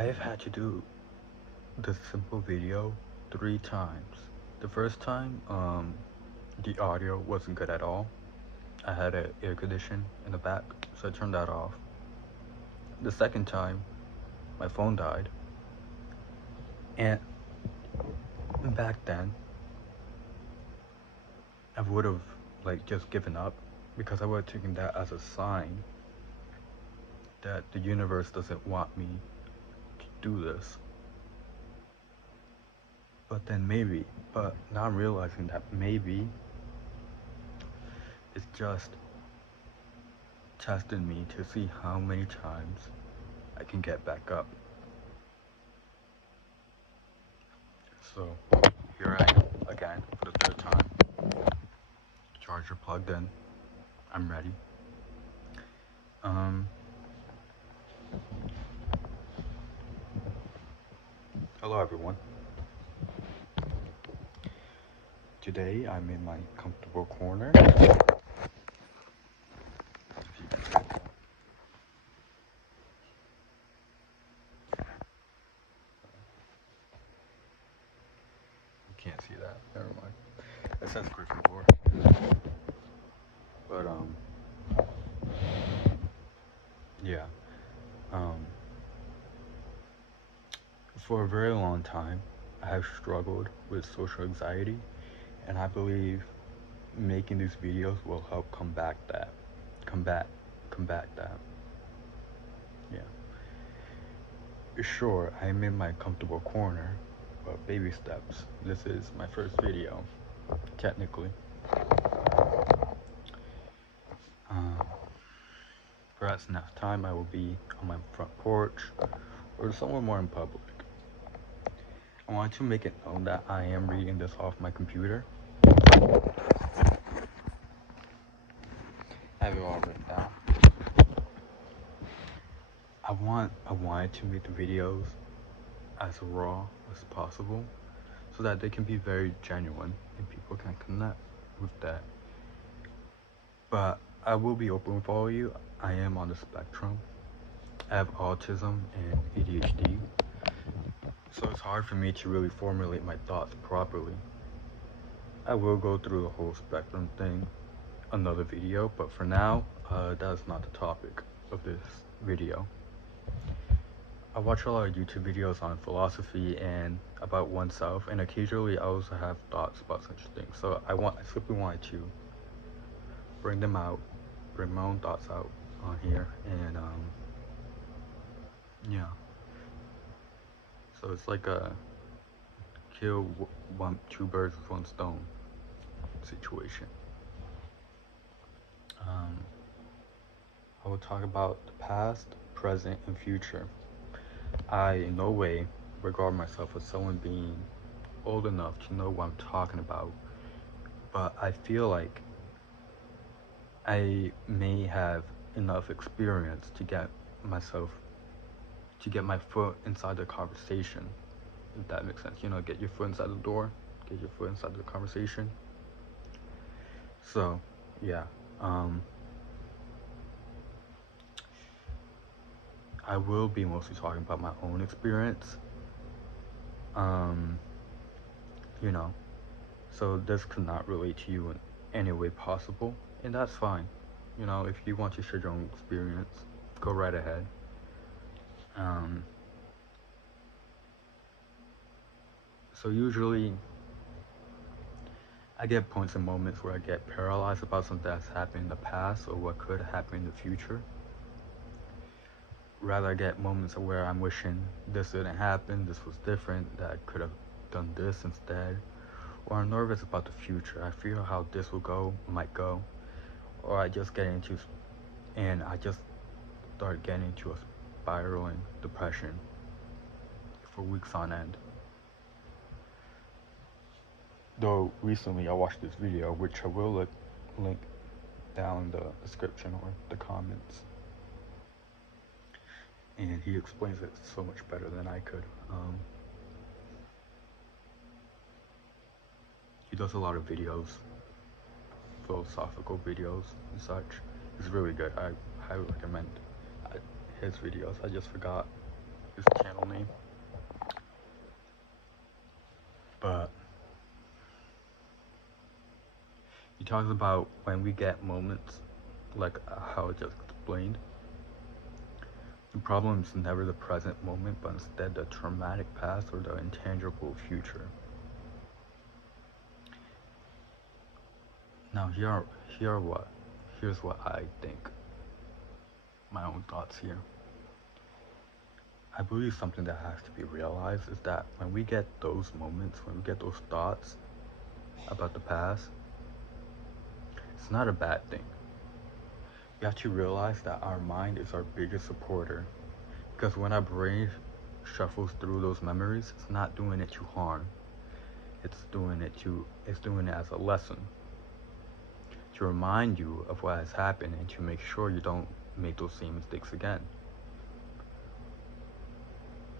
I've had to do this simple video 3 times. The first time, the audio wasn't good at all. I had an air condition in the back, so I turned that off. The second time, my phone died, and back then, I would have just given up because I would have taken that as a sign that the universe doesn't want me to do this. But now I'm realizing that maybe it's just testing me to see how many times I can get back up. So here I am again for the third time. Charger plugged in. I'm ready. Hello everyone. Today I'm in my comfortable corner. Can't see that. Never mind. It says Gryffindor. But yeah. For a very long time, I have struggled with social anxiety, and I believe making these videos will help combat that. Yeah. Sure, I'm in my comfortable corner, but baby steps. This is my first video, technically. Perhaps next time I will be on my front porch or somewhere more in public. I want to make it known that I am reading this off my computer. I have it all written down. I wanted to make the videos as raw as possible so that they can be very genuine and people can connect with that. But I will be open with all of you. I am on the spectrum. I have autism and ADHD, so it's hard for me to really formulate my thoughts properly. I will go through the whole spectrum thing another video, but for now, that's not the topic of this video. I watch a lot of YouTube videos on philosophy and about oneself, and occasionally I also have thoughts about such things. So I simply wanted to bring them out, bring my own thoughts out on here, and yeah. So it's like a kill two birds with one stone situation. I will talk about the past, present, and future. I in no way regard myself as someone being old enough to know what I'm talking about, but I feel like I may have enough experience to get my foot inside the conversation, if that makes sense. You know, get your foot inside the door, get your foot inside the conversation. So yeah, I will be mostly talking about my own experience. You know, so this could not relate to you in any way possible, and that's fine. You know, if you want to share your own experience, go right ahead. So usually I get points and moments where I get paralyzed about something that's happened in the past or what could happen in the future. Rather, I get moments where I'm wishing this didn't happen, this was different, that I could have done this instead. Or I'm nervous about the future. I fear how this will go, might go. Or I just start getting into a spiraling depression for weeks on end. Though recently I watched this video, which I will link down in the description or the comments, and he explains it so much better than I could. He does a lot of videos, philosophical videos and such. It's really good. I highly recommend his videos. I just forgot his channel only. But he talks about when we get moments like how I just explained. The problem is never the present moment, but instead the traumatic past or the intangible future. Now here's what I think. My own thoughts here. I believe something that has to be realized is that when we get those moments, when we get those thoughts about the past, it's not a bad thing. We have to realize that our mind is our biggest supporter. Because when our brain shuffles through those memories, it's not doing it to harm. It's doing it as a lesson. To remind you of what has happened and to make sure you don't make those same mistakes again.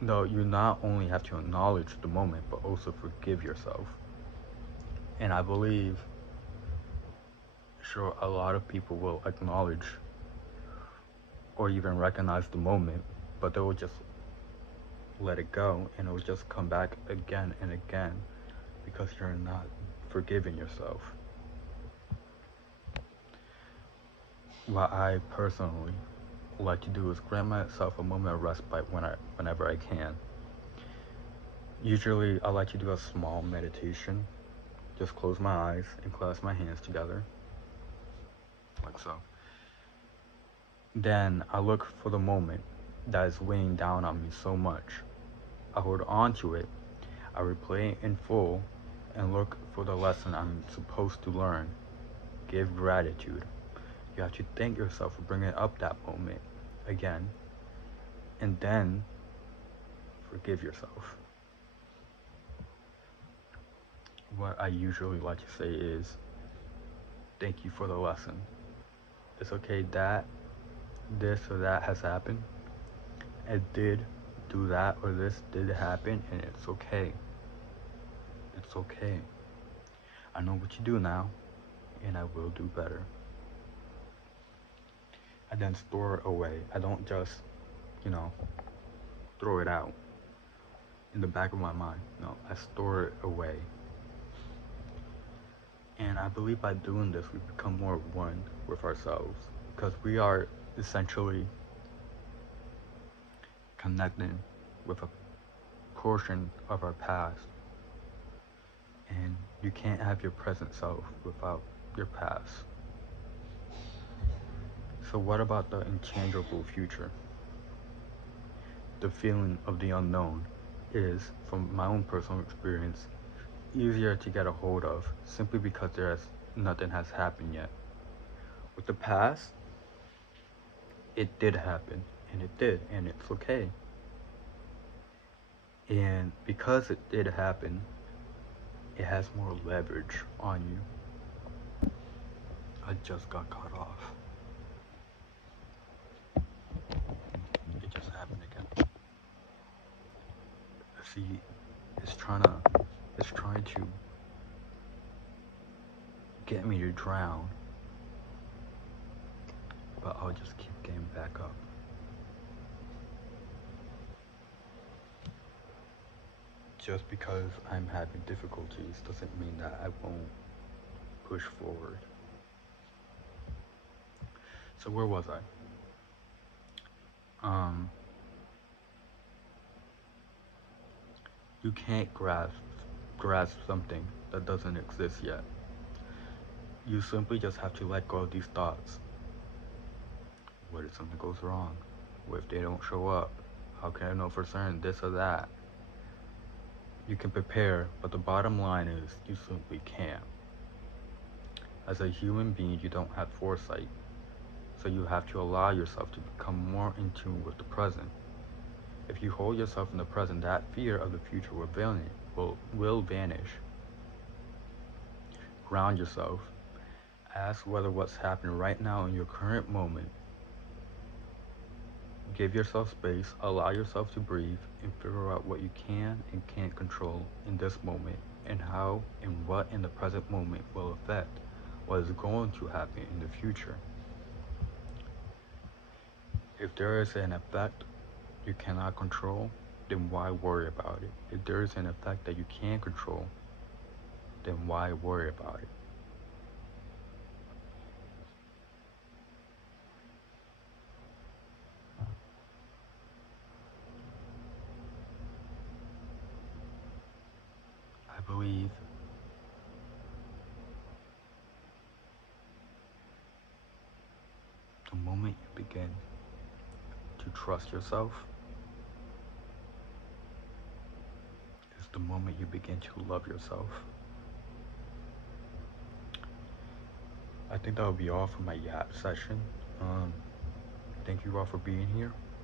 No, you not only have to acknowledge the moment, but also forgive yourself. And I believe, sure, a lot of people will acknowledge or even recognize the moment, but they will just let it go and it will just come back again and again because you're not forgiving yourself. What I personally like to do is grant myself a moment of respite whenever I can. Usually I like to do a small meditation. Just close my eyes and clasp my hands together, like so. Then I look for the moment that is weighing down on me so much. I hold on to it, I replay it in full, and look for the lesson I'm supposed to learn. Give gratitude. You have to thank yourself for bringing up that moment again, and then forgive yourself. What I usually like to say is, thank you for the lesson. It's okay that this or that has happened. It did do that or this did happen, and it's okay. It's okay. I know what you do now, and I will do better. I then store it away. I don't just, throw it out in the back of my mind. No, I store it away. And I believe by doing this, we become more one with ourselves because we are essentially connecting with a portion of our past. And you can't have your present self without your past. So what about the intangible future? The feeling of the unknown is, from my own personal experience, easier to get a hold of simply because nothing has happened yet. With the past, it did happen, and it did, and it's okay. And because it did happen, it has more leverage on you. I just got cut off. It just happened again. See, it's trying to get me to drown, but I'll just keep getting back up. Just because I'm having difficulties doesn't mean that I won't push forward. So where was I? You can't grasp something that doesn't exist yet. You simply just have to let go of these thoughts. What if something goes wrong? What if they don't show up? How can I know for certain this or that? You can prepare, but the bottom line is you simply can't. As a human being, you don't have foresight, so you have to allow yourself to become more in tune with the present. If you hold yourself in the present, that fear of the future will vanish. Ground yourself. Ask whether what's happening right now in your current moment. Give yourself space, allow yourself to breathe, and figure out what you can and can't control in this moment, and how and what in the present moment will affect what is going to happen in the future. If there is an effect you cannot control, then why worry about it? If there is an effect that you can't control, then why worry about it? I believe the moment you begin to trust yourself is the moment you begin to love yourself. I think that will be all for my yap session. Thank you all for being here.